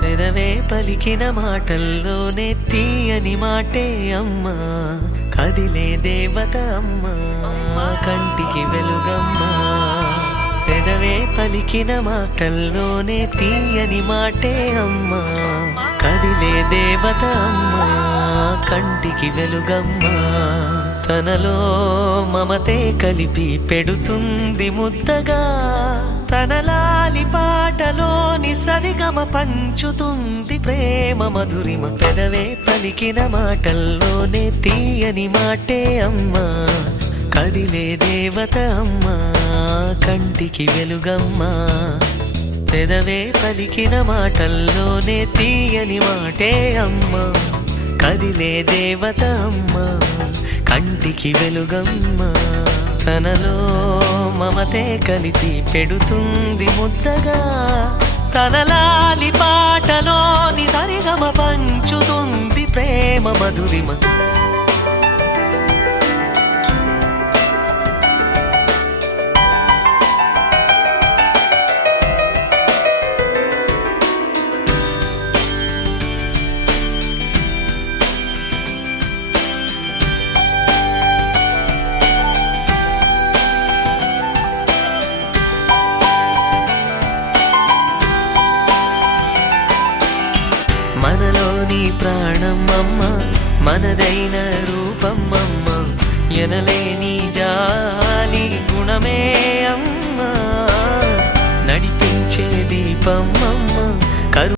పెదవే పలికిన మాటల్లోనే తీయని మాటే అమ్మా, కదిలే దేవత అమ్మా, కంటికి వెలుగమ్మా. పెదవే పలికిన మాటల్లోనే తీయని మాటే అమ్మా, కదిలే దేవత అమ్మా, కంటికి వెలుగమ్మా. తనలో మమతే కలిపి పెడుతుంది ముద్దగా, తనలాలి పాటలోని సరిగమ పంచుతుంది ప్రేమ మధురిమ. పెదవే పలికిన మాటల్లోనే తీయని మాటే అమ్మా, కదిలే దేవత అమ్మా, కంటికి వెలుగమ్మా. పెదవే పలికిన మాటల్లోనే తీయని మాటే అమ్మా, కదిలే దేవత అమ్మా, కంటికి వెలుగమ్మా. తనలో మమతే కలిపి పెడుతుంది ముద్దగా, తనలాలి పాటలోని సరిగమ పంచుతుంది ప్రేమ మధురిమ. మనలోని ప్రాణమమ్మ, మనదైన రూపమమ్మ, ఎనలేని జాలి గుణమే అమ్మ, నడిపించే దీపమమ్మ,